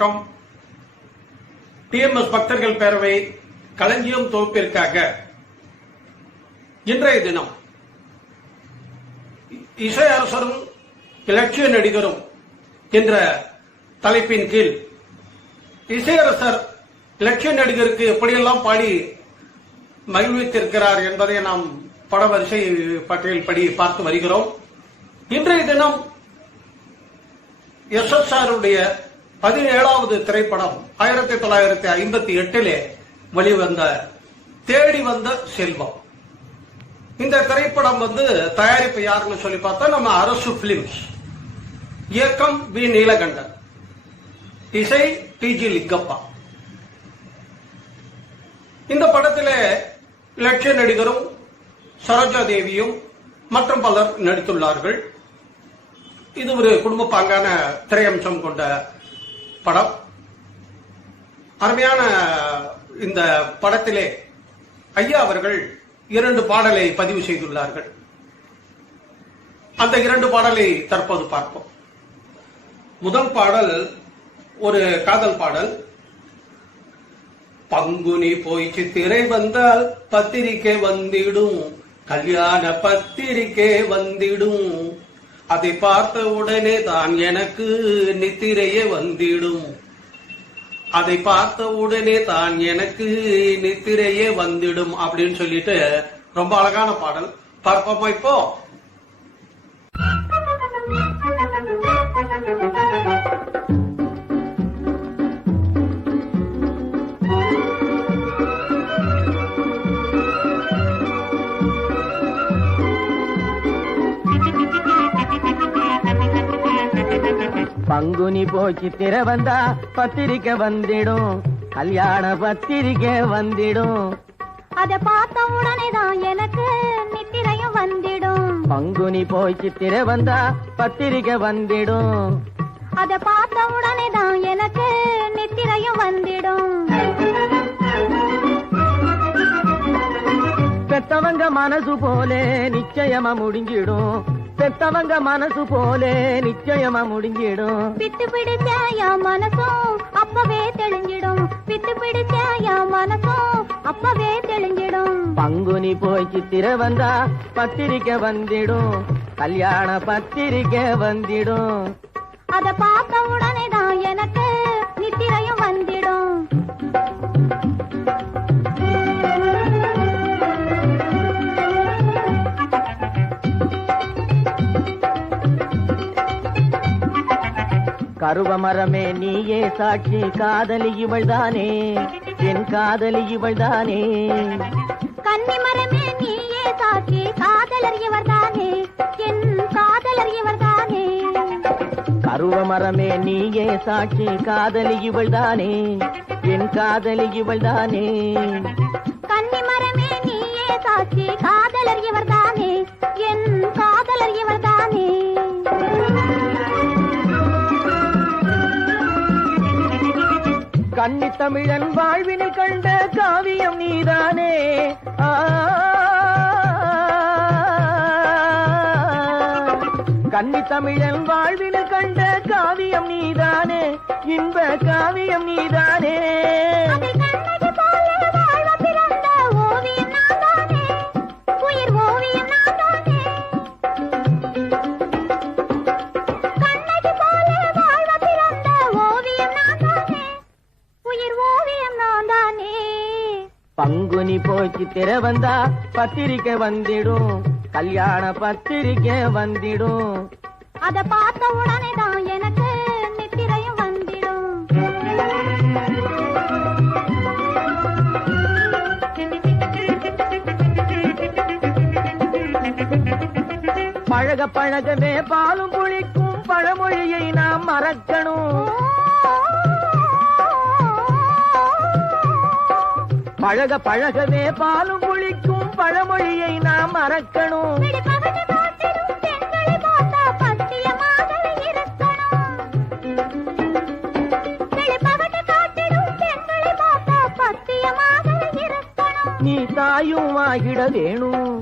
வணக்கம். டிஎம்எஸ் பக்தர்கள் பேரவை களஞ்சியம் தொகுப்பிற்காக இன்றைய தினம் இசை அரசரும் இலட்சிய நடிகரும் என்ற தலைப்பின் கீழ் இசையரசர் இலட்சிய நடிகருக்கு எப்படியெல்லாம் பாடி மகிழ்வித்திருக்கிறார் என்பதை நாம் படவரிசை பட்டியல் படி பார்த்து வருகிறோம். இன்றைய தினம் எஸ்எஸ்ஆருடைய 17வது திரைப்படம் 1958 வெளிவந்த தேடி வந்த செல்வம். இந்த திரைப்படம் தயாரிப்பு யாருன்னு சொல்லி பார்த்தா நம்ம அரசு பிலிம்ஸ், இயக்கம் வி நீலகண்டன், இசை டிஜி லிங்கப்பா. இந்த படத்திலே இலட்சிய நடிகரும் சரோஜா தேவியும் மற்றும் பலர் நடித்துள்ளார்கள். இது ஒரு குடும்ப பாங்கான திரையம்சம் கொண்ட படம். அருமையான இந்த படத்திலே ஐயா அவர்கள் 2 பாடலை பதிவு செய்துள்ளார்கள். அந்த 2 பாடலை தற்போது பார்ப்போம். முதல் பாடல் ஒரு காதல் பாடல். பங்குனி போய் சித்திரை வந்தால் பத்திரிக்கை வந்திடும், கல்யாண பத்திரிக்கை வந்திடும், அதை பார்த்த உடனே தான் எனக்கு நித்திரையே வந்திடும், அதை பார்த்த உடனே தான் எனக்கு நித்திரையே வந்துடும் அப்படின்னு சொல்லிட்டு ரொம்ப அழகான பாடல். பார்ப்போமா இப்போ? பங்குனி போச்சு திர வந்தா பத்திரிக்கை வந்திடும், கல்யாண பத்திரிக்கை வந்திடும், அதை பார்த்த உடனே தான் எனக்கு நித்திரையும் வந்திடும். பங்குனி போச்சு திர வந்தா பத்திரிக்கை வந்திடும், அதை பார்த்த உடனே தான் எனக்கு நித்திரையும் வந்திடும். பெத்தவங்க மனசு போல நிச்சயமா முடிஞ்சிடும், பெத்தவங்க மனசு போல நிச்சயமா முடிஞ்சிடும், பித்து பிடிச்ச என் மனசும் அப்பவே தெளிஞ்சிடும், பித்து பிடிச்ச என் மனசும் அப்பவே தெளிஞ்சிடும். பங்குனி போய் சித்திர வந்தா பத்திரிக்கை வந்திடும், கல்யாண பத்திரிக்கை வந்திடும், அதை பார்த்த உடனே தான் எனக்கு நித்திரையும் வந்திடும். கருவ மரமே நீயே சாட்சி, காதலி இவள்தானே, என் காதலி இவள்தானே. கன்னி மரமே நீயே சாட்சி, காதலர் இவர்தானே, என் காதலர் இவர்தானே. கருவ மரமே நீயே சாட்சி, காதலி இவள்தானே, என் காதலி இவள்தானே. கன்னி மரமே நீயே சாட்சி, காதலர் இவர்தானே, என் காதலர் இவர்தானே. கன்னி தமிழன் வாழ்வினில் கண்ட காவியம் நீதானே, கன்னி தமிழன் வாழ்வினில் கண்ட காவியம் நீதானே, இன்ப காவியம் நீதானே. பங்குனி போச்சு திர வந்தா பத்திரிக்கை வந்திடும், கல்யாண பத்திரிக்கை வந்திடும், அதை பார்த்த உடனே தான் எனக்கு நித்திரையும் வந்திடும். பழக பழகவே பாலும் புளிக்கும் பழமொழியை நாம் மறக்கணும், பழக பழகவே பாலும் புளிக்கும் பழமொழியை நாம் மறக்கணும். நீ தாயும் ஆகிட வேணும்,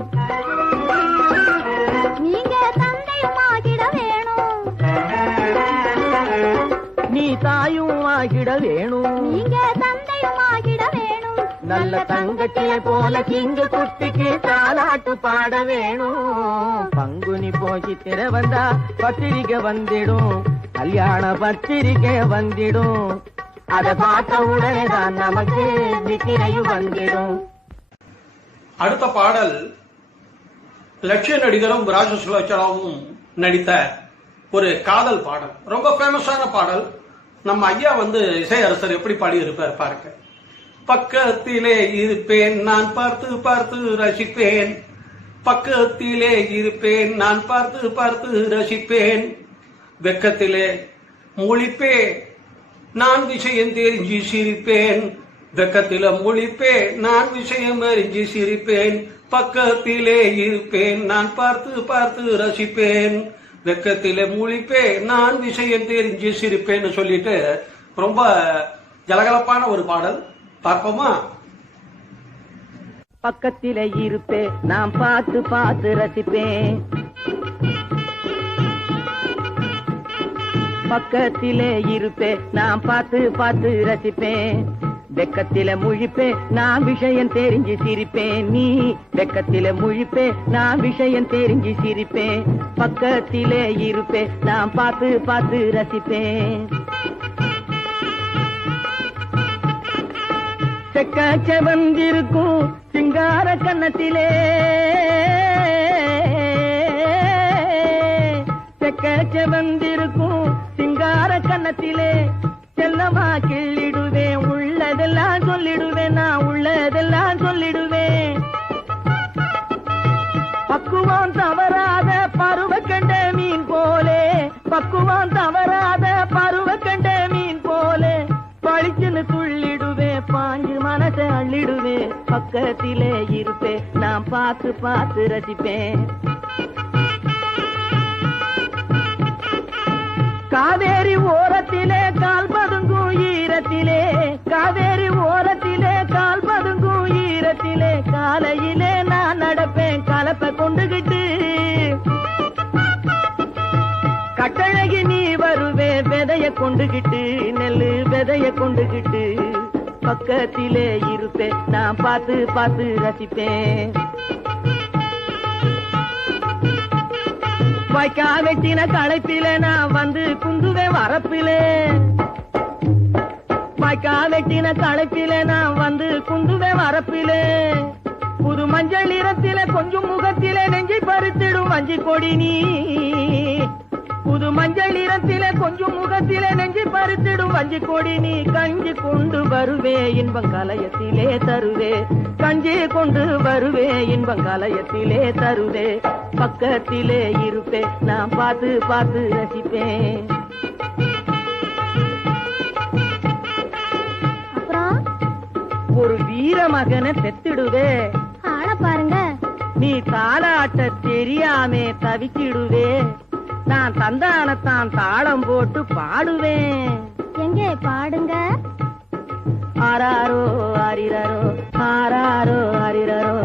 நீங்க தந்தையும் ஆகிட வேணும், நீ தாயும் ஆகிட வேணும். நீங்க தந்தையும் ஆகிட வேணும். நல்ல தங்கத்திலே போல கிங்கு குட்டிக்கு தாலாட்டு பாட வேணும். பங்குனி போகி திரை வந்தா பத்திரிக்கை வந்திடும், கல்யாண பத்திரிக்கை வந்திடும். அதை பார்த்த உடனே தான் நமக்கு நித்திரையும் வந்திடும். அடுத்த பாடல் லட்சிய நடிகரும் ராஜசுலோச்சனாவும் நடித்த ஒரு காதல் பாடல், ரொம்ப ஃபேமஸான பாடல். நம்ம ஐயா இசையரசர் எப்படி பாடி இருப்பார் பாருங்க. பக்கத்திலே இருப்பேன் நான் பார்த்து பார்த்து ரசிப்பேன், பக்கத்திலே இருப்பேன் நான் பார்த்து பார்த்து ரசிப்பேன், வெக்கத்திலே முழிப்பேன் நான் விஷயம் தெரிஞ்சு சிரிப்பேன், வெக்கத்தில முழிப்பேன் நான் விஷயம் அறிஞ்சு சிரிப்பேன், பக்கத்திலே இருப்பேன் நான் பார்த்து பார்த்து ரசிப்பேன், வெக்கத்திலே முழிப்பேன் நான் விஷயம் தெரிஞ்சு சிரிப்பேன்னு சொல்லிட்டு ரொம்ப ஜலகலப்பான ஒரு பாடல். பார்ப்போமா? பக்கத்திலே இருப்பேன் நான் பார்த்து பார்த்து ரசிப்பேன், பக்கத்திலே இருப்பேன் நான் பார்த்து பார்த்து ரசிப்பேன், வெக்கத்தில முழிப்பேன் நான் விஷயம் தெரிஞ்சு சிரிப்பேன், நீ வெக்கத்தில முழிப்பேன் நான் விஷயம் தெரிஞ்சு சிரிப்பேன், பக்கத்திலே இருப்பேன் நான் பார்த்து பார்த்து ரசிப்பேன். செக்க வந்திருக்கும் சிங்கார கன்னத்திலே, செக்க வந்திருக்கும் சிங்கார கன்னத்திலே, செல்லமா கிள்ளிடுவேன் உள்ளதெல்லாம் சொல்லிடுவேன், நான் உள்ளதெல்லாம் சொல்லிடுவேன். பக்குவம் தவறாத பருவ கண்ட மீன் போலே, பக்குவம் தவறாத பருவ கண்ட மீன் போலே, பழிச்சுன்னு துள்ளிடுவேன் பாஞ்சு மனசை அள்ளிடுவேன், பக்கத்திலே இருப்பேன் நான் பார்த்து பார்த்து ரசிப்பேன். காவேரி ஓரத்திலே கால் பதுங்கும் ஈரத்திலே, காவேரி ஓரத்திலே கால் பதுங்கும் ஈரத்திலே, காலையிலே நான் நடப்பேன் கலப்பை கொண்டுகிட்டு, கட்டழகி நீ வருவே விதைய கொண்டுகிட்டு, நெல்லு விதைய கொண்டுகிட்டு, பக்கத்திலே இருப்பேன் நான் பார்த்து பார்த்து ரசிப்பேன். வாய்க்கா வெட்டின களைப்பில நான் வந்து குந்துவேன் வரப்பிலே, வாய்க்கா வெட்டின களைப்பில நான் வந்து குந்துவேன் வரப்பிலே, புது மஞ்சள் நிறத்தில கொஞ்சம் முகத்திலே நெஞ்சை பறித்திடும் வஞ்சி கொடி நீ, புது மஞ்சள் நிறத்தில கொஞ்சம் முகத்தில நெஞ்சு பறித்திடும் வஞ்சி கொடி நீ, கஞ்சி கொண்டு வருவே இன்பம் கலயத்திலே தருவே, கஞ்சி கொண்டு வருவே இன்பம் கலயத்திலே தருவே, பக்கத்திலே இருப்பேன் நான் பார்த்து பார்த்து ரசிப்பேன். அப்புறம் ஒரு வீர மகனை பெத்திடுவே, ஆள பாருங்க. நீ தாலாட்ட தெரியாமே தவிச்சிடுவே, நான் தந்தானத்தான் தாளம் போட்டு பாடுவேன். எங்கே பாடுங்க. ஆராரோ ஆரிரரோ ஆராரோ ஆரிரரோ,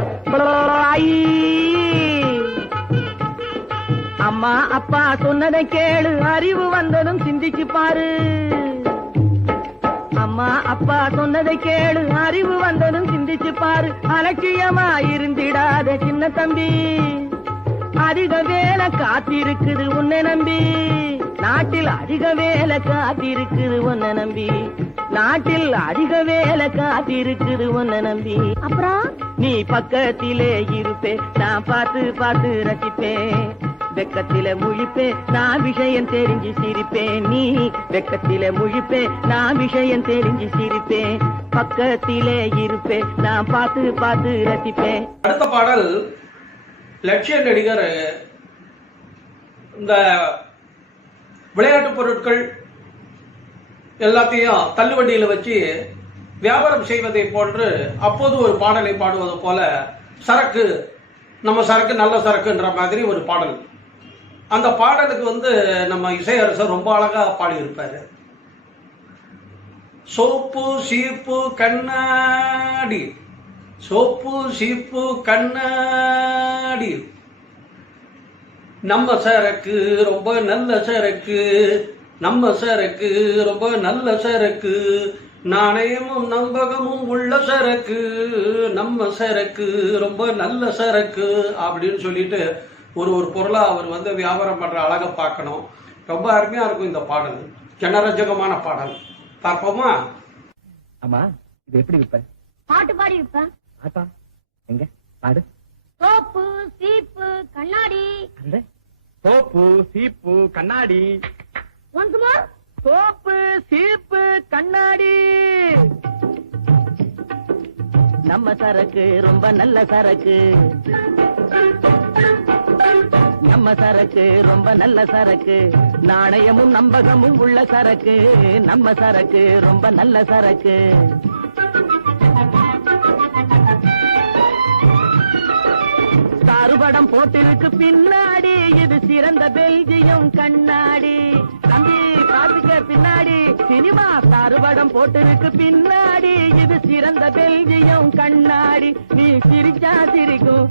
அம்மா அப்பா சொன்னதை கேளு அறிவு வந்ததும் சிந்திச்சு பாரு, அம்மா அப்பா சொன்னதை கேளு அறிவு வந்ததும் சிந்திச்சு பாரு, அலட்சியமா இருந்திடாத சின்ன தம்பி, அதிக வேலை காத்திருக்குது உன்னை நம்பி, நாட்டில் அதிக வேலை காத்திருக்குது உன்னை நம்பி, நாட்டில் அதிக வேலை காத்திருக்குது உன்னை நம்பி. அப்புறம் நீ பக்கத்திலே இருப்பேன் நான் பார்த்து பார்த்து ரசிப்பேன், வெக்கத்தில முழிப்பேன் நான் விஷயம் தெரிஞ்சு சிரிப்பேன், நீ வெக்கத்தில முழிப்பேன் நான் விஷயம் தெரிஞ்சு சிரிப்பேன், பக்கத்திலே இருப்பேன் நான் பார்த்து பார்த்து ரசிப்பேன். அடுத்த பாடல் லட்சிய நடிகர் இந்த விளையாட்டு பொருட்கள் எல்லாத்தையும் தள்ளுவண்டியில வச்சு வியாபாரம் செய்வதை போன்று அப்போது ஒரு பாடலை பாடுவது போல, சரக்கு நம்ம சரக்கு நல்ல சரக்குன்ற மாதிரி ஒரு பாடல். அந்த பாடலுக்கு நம்ம இசையரசர் ரொம்ப அழகா பாடியிருப்பாரு. சோப்பு சீப்பு கண்ணாடி, சோப்பு சீப்பு கண்ணாடி, நம்ம சரக்கு ரொம்ப நல்ல சரக்கு, நம்ம சரக்கு ரொம்ப நல்ல சரக்கு, நாணயமும் நம்பகமும் உள்ள சரக்கு, நம்ம சரக்கு ரொம்ப நல்ல சரக்கு அப்படின்னு சொல்லிட்டு ஒரு ஒரு பொருளா அவர் வந்து வியாபாரம் பண்ற அழகை பார்க்கணும். ரொம்ப அருமையா இருக்கும் இந்த பாடல், ஜனரஞ்சகமான பாடல். பார்ப்போமா? ஆமா, இது எப்படி விப்ப? பாட்டு பாடி இருப்பேன். ஆத்தா எங்க பாடு. சோப்பு சீப்பு கண்ணாடி. அந்த சோப்பு சீப்பு கண்ணாடி. Once more. சோப்பு சீப்பு கண்ணாடி. நம்ம சரக்கு ரொம்ப நல்ல சரக்கு, நம்ம சரக்கு ரொம்ப நல்ல சரக்கு, நாணயமும் நம்பகமும் உள்ள சரக்கு, நம்ம சரக்கு ரொம்ப நல்ல சரக்கு. சாறுபடம் போட்டிருக்கு பின்னாடி, இது சிறந்த பெல்ஜியம் கண்ணாடி. தம்பி பாத்துக்க பின்னாடி, சினிமா சாறுபடம் போட்டிருக்கு பின்னாடி, இது சிறந்த பெல்ஜியம் கண்ணாடி. நீ சிரிச்சா சிரிக்கும்,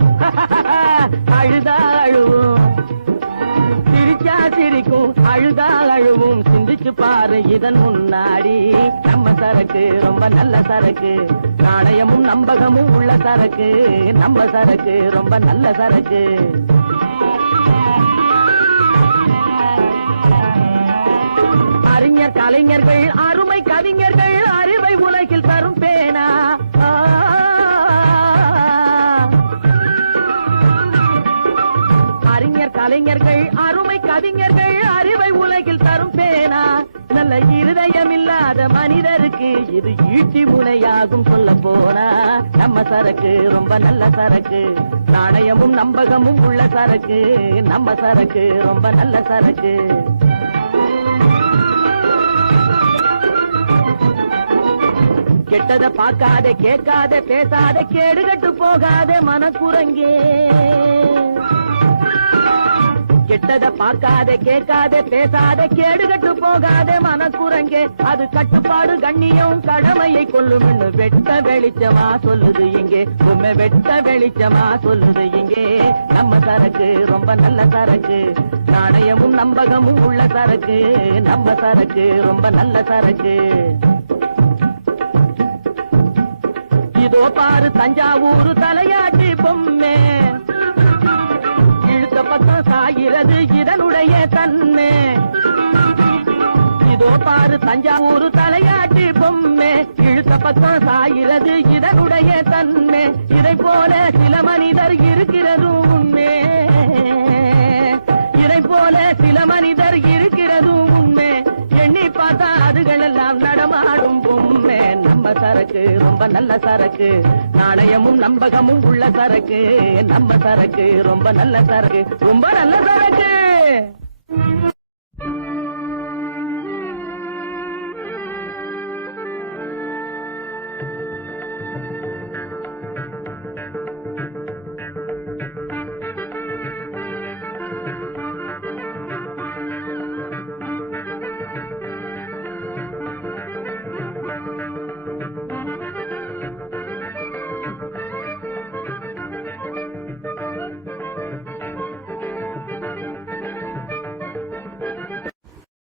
அழுதா அழுவும், சிரிச்சா சிரிக்கும் அழுதா அழுவும், சிந்திச்சு பாரு இதன் முன்னாடி. நம்ம சரக்கு ரொம்ப நல்ல சரக்கு, நாணயமும் நம்பகமும் உள்ள சரக்கு, நம்ம சரக்கு ரொம்ப நல்ல சரக்கு. அறிஞர் கலைஞர்கள் அருமை கவிஞர்கள் அறிவை உலகில் தரும் பேனா. அறிஞர் கலைஞர்கள் அருமை கவிஞர்கள் அறிவை உலகில் தரும் பேனா. நல்ல இருதயம் இல்லாத மனிதருக்கு இது ஈட்டி முனையாகும் சொல்ல போனா. நம்ம சரக்கு ரொம்ப நல்ல சரக்கு, நாணயமும் நம்பகமும் உள்ள சரக்கு, நம்ம சரக்கு ரொம்ப நல்ல சரக்கு. கெட்டத பார்க்காத கேட்காத பேசாத கேடுகட்டு போகாத மனக்குரங்கே. கெட்டத பார்க்காத கேட்காத பேசாத கேடுகட்டு போகாத மனக்குரங்கே. அது கட்டுப்பாடு கண்ணியம் கடமையை கொள்ளும் வெட்ட வெளிச்சமா சொல்லுது இங்கே, உண்மை வெட்ட வெளிச்சமா சொல்லுது இங்கே. நம்ம சரக்கு ரொம்ப நல்ல சரக்கு, நாணயமும் நம்பகமும் உள்ள சரக்கு, நம்ம சரக்கு ரொம்ப நல்ல சரக்கு. இதோ பாரு தஞ்சாவூர் தலையாட்டி பொம்மை, இழுத்த பக்கம் சாகிறது இதனுடைய தன்மை. இதோ பாரு தஞ்சாவூர் தலையாட்டி பொம்மை, இழுத்த பக்கம் சாகிறது இதனுடைய தன்மை. இதை போல சில மனிதர் இருக்கிறதும் உண்மை, இதை போல சில மனிதர் இருக்கிறதும் உண்மை. எண்ணி பார்த்தா அதுகள் எல்லாம் நடமாடும் பொம்மை. நம்ம சரக்கு ரொம்ப நல்ல சரக்கு, நாணயமும் நம்பகமும் உள்ள சரக்கு, நம்ம சரக்கு ரொம்ப நல்ல சரக்கு, ரொம்ப நல்ல சரக்கு.